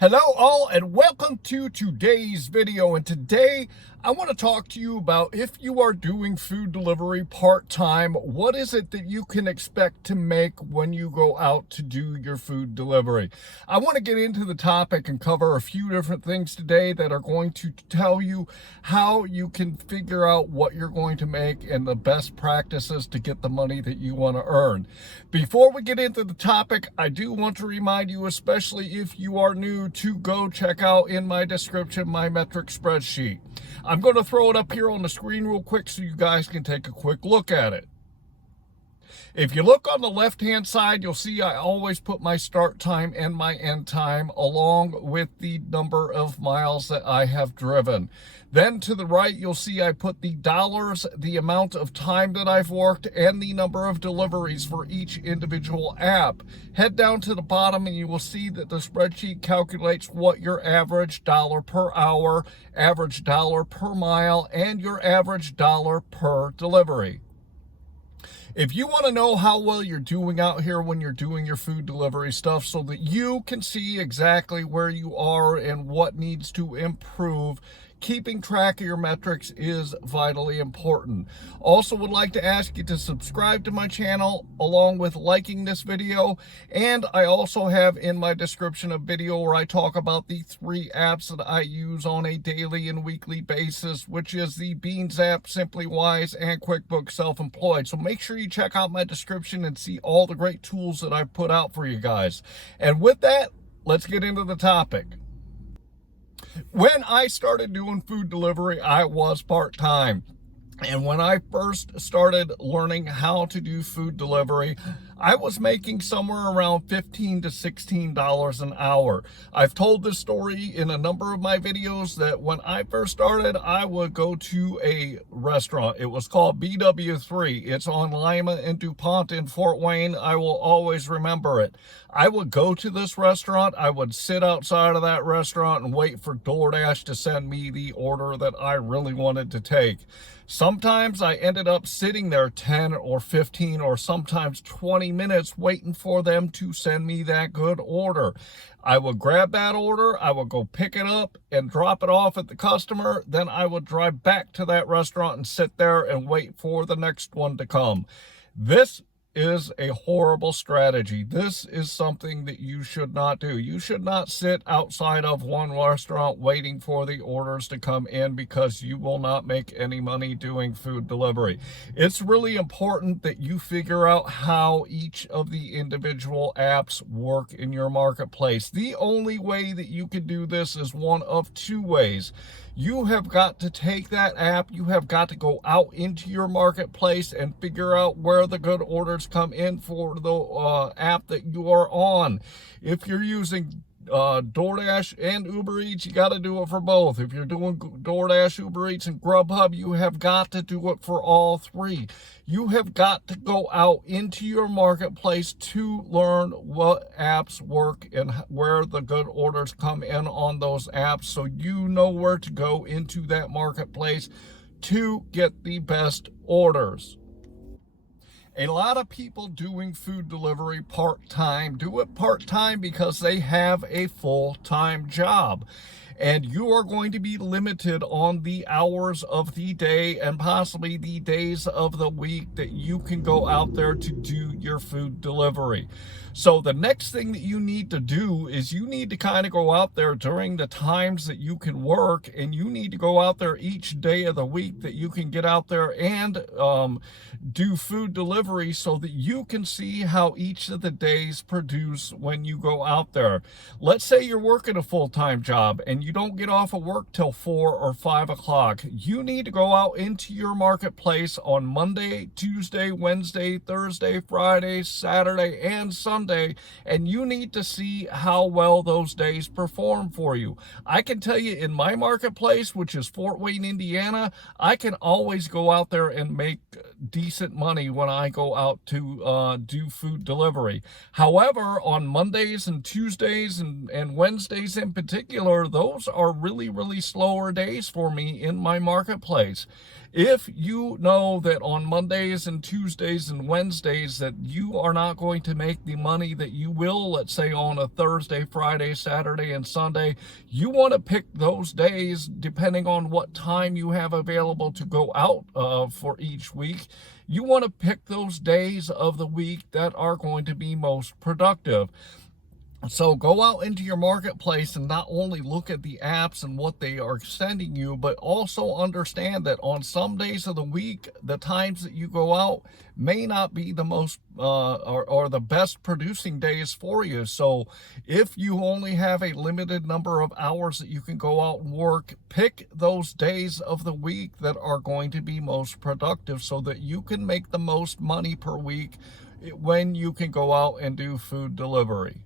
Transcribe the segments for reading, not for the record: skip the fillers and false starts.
Hello all and welcome to today's video, and today I want to talk to you about if you are doing food delivery part-time, what is it that you can expect to make when you go out to do your food delivery. I want to get into the topic and cover a few different things today that are going to tell you how you can figure out what you're going to make and the best practices to get the money that you want to earn. Before we get into the topic, I do want to remind you, especially if you are new, to go check out in my description my Metrics Spreadsheet. I'm going to throw it up here on the screen real quick so you guys can take a quick look at it. If you look on the left-hand side, you'll see I always put my start time and my end time along with the number of miles that I have driven. Then to the right, you'll see I put the dollars, the amount of time that I've worked, and the number of deliveries for each individual app. Head down to the bottom and you will see that the spreadsheet calculates what your average dollar per hour, average dollar per mile, and your average dollar per delivery. If you want to know how well you're doing out here when you're doing your food delivery stuff so that you can see exactly where you are and what needs to improve, keeping track of your metrics is vitally important. Also would like to ask you to subscribe to my channel along with liking this video. And I also have in my description a video where I talk about the 3 apps that I use on a daily and weekly basis, which is the Beans app, Simply Wise, and QuickBooks Self-Employed. So make sure you check out my description and see all the great tools that I've put out for you guys. And with that, let's get into the topic. When I started doing food delivery, I was part-time. And when I first started learning how to do food delivery, I was making somewhere around $15 to $16 an hour. I've told this story in a number of my videos that when I first started, I would go to a restaurant. It was called BW3. It's on Lima and DuPont in Fort Wayne. I will always remember it. I would go to this restaurant. I would sit outside of that restaurant and wait for DoorDash to send me the order that I really wanted to take. Sometimes I ended up sitting there 10 or 15 or sometimes 20 minutes waiting for them to send me that good order. I would grab that order, I would go pick it up and drop it off at the customer. Then I would drive back to that restaurant and sit there and wait for the next one to come. This is a horrible strategy. This is something that you should not do. You should not sit outside of one restaurant waiting for the orders to come in, because you will not make any money doing food delivery. It's really important that you figure out how each of the individual apps work in your marketplace. The only way that you can do this is one of 2 ways. You have got to take that app, you have got to go out into your marketplace and figure out where the good orders come in for the app that you are on. If you're using DoorDash and Uber Eats, you got to do it for both. If you're doing DoorDash, Uber Eats, and GrubHub, you have got to do it for all 3. You have got to go out into your marketplace to learn what apps work and where the good orders come in on those apps, so you know where to go into that marketplace to get the best orders. A lot of people doing food delivery part-time do it part-time because they have a full-time job. And you are going to be limited on the hours of the day and possibly the days of the week that you can go out there to do your food delivery. So the next thing that you need to do is you need to kind of go out there during the times that you can work, and you need to go out there each day of the week that you can get out there and do food delivery, so that you can see how each of the days produce when you go out there. Let's say you're working a full-time job and you don't get off of work till 4 or 5 o'clock. You need to go out into your marketplace on Monday, Tuesday, Wednesday, Thursday, Friday, Saturday, and Sunday, and you need to see how well those days perform for you. I can tell you in my marketplace, which is Fort Wayne, Indiana, I can always go out there and make decent money when I go out to do food delivery. However, on Mondays and Tuesdays and Wednesdays in particular, those those are really, really slower days for me in my marketplace. If you know that on Mondays and Tuesdays and Wednesdays that you are not going to make the money that you will, let's say on a Thursday, Friday, Saturday, and Sunday, you want to pick those days depending on what time you have available to go out for each week. You want to pick those days of the week that are going to be most productive. So go out into your marketplace and not only look at the apps and what they are sending you, but also understand that on some days of the week, the times that you go out may not be the most or the best producing days for you. So if you only have a limited number of hours that you can go out and work, pick those days of the week that are going to be most productive so that you can make the most money per week when you can go out and do food delivery.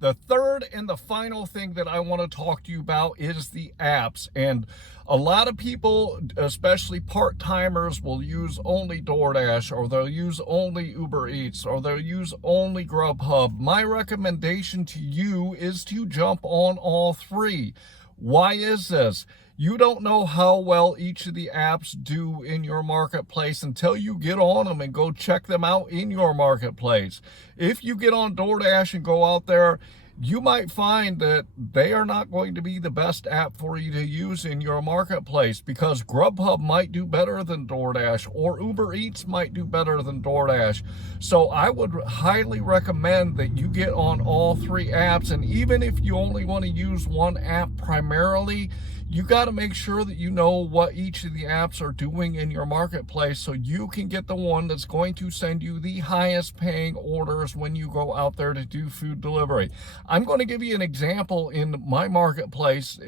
The third and the final thing that I want to talk to you about is the apps. And a lot of people, especially part-timers, will use only DoorDash, or they'll use only Uber Eats, or they'll use only GrubHub. My recommendation to you is to jump on all three. Why is this? You don't know how well each of the apps do in your marketplace until you get on them and go check them out in your marketplace. If you get on DoorDash and go out there, you might find that they are not going to be the best app for you to use in your marketplace, because GrubHub might do better than DoorDash, or Uber Eats might do better than DoorDash. So I would highly recommend that you get on all three apps. And even if you only want to use one app primarily, you got to make sure that you know what each of the apps are doing in your marketplace so you can get the one that's going to send you the highest paying orders when you go out there to do food delivery. I'm going to give you an example in my marketplace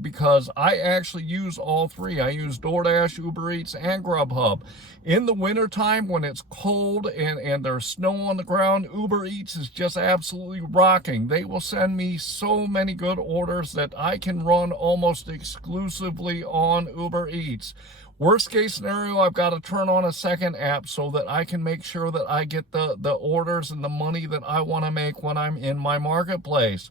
because I actually use all three. I use DoorDash, Uber Eats, and GrubHub. In the wintertime when it's cold and there's snow on the ground, Uber Eats is just absolutely rocking. They will send me so many good orders that I can run almost exclusively on Uber Eats. Worst case scenario, I've got to turn on a second app so that I can make sure that I get the orders and the money that I want to make when I'm in my marketplace.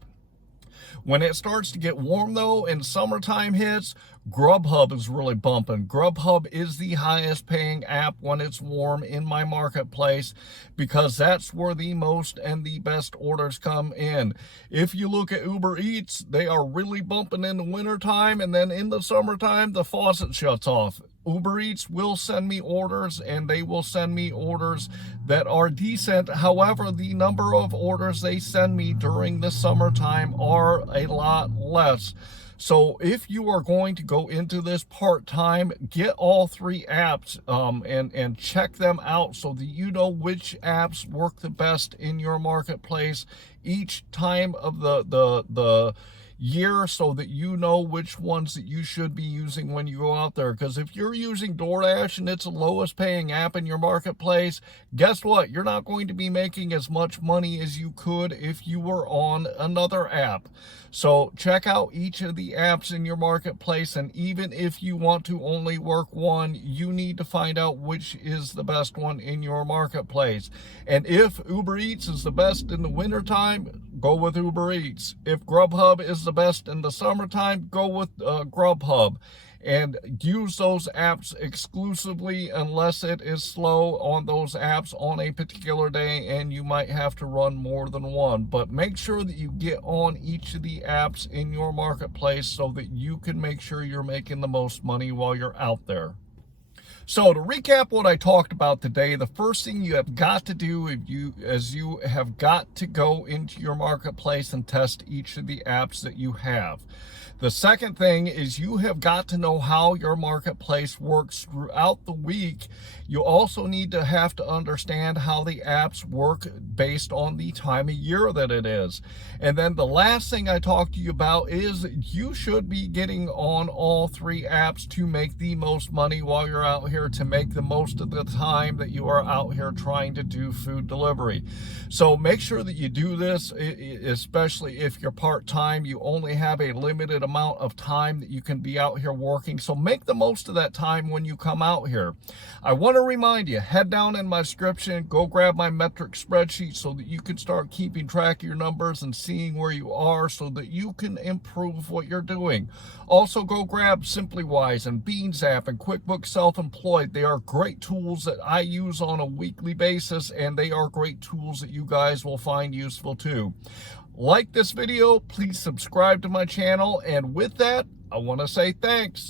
When it starts to get warm though and summertime hits, GrubHub is really bumping. GrubHub is the highest paying app when it's warm in my marketplace because that's where the most and the best orders come in. If you look at Uber Eats, they are really bumping in the wintertime, and then in the summertime, the faucet shuts off. Uber Eats will send me orders, and they will send me orders that are decent. However, the number of orders they send me during the summertime are a lot less. So if you are going to go into this part-time, get all three apps and check them out so that you know which apps work the best in your marketplace each time of the year, so that you know which ones that you should be using when you go out there. Because if you're using DoorDash and it's the lowest paying app in your marketplace, guess what? You're not going to be making as much money as you could if you were on another app. So check out each of the apps in your marketplace, and even if you want to only work one, you need to find out which is the best one in your marketplace. And if Uber Eats is the best in the wintertime, go with Uber Eats. If GrubHub is the best in the summertime, go with GrubHub. And use those apps exclusively unless it is slow on those apps on a particular day and you might have to run more than one. But make sure that you get on each of the apps in your marketplace so that you can make sure you're making the most money while you're out there. So to recap what I talked about today, the first thing you have got to do is you have got to go into your marketplace and test each of the apps that you have. The second thing is you have got to know how your marketplace works throughout the week. You also need to have to understand how the apps work based on the time of year that it is. And then the last thing I talked to you about is you should be getting on all three apps to make the most money while you're out here here to make the most of the time that you are out here trying to do food delivery. So make sure that you do this, especially if you're part-time. You only have a limited amount of time that you can be out here working. So make the most of that time when you come out here. I want to remind you, head down in my description, go grab my Metrics Spreadsheet so that you can start keeping track of your numbers and seeing where you are so that you can improve what you're doing. Also, go grab SimplyWise and Beans app and QuickBooks Self-Employed. They are great tools that I use on a weekly basis, and they are great tools that you guys will find useful too. Like this video, please subscribe to my channel, and with that, I want to say thanks.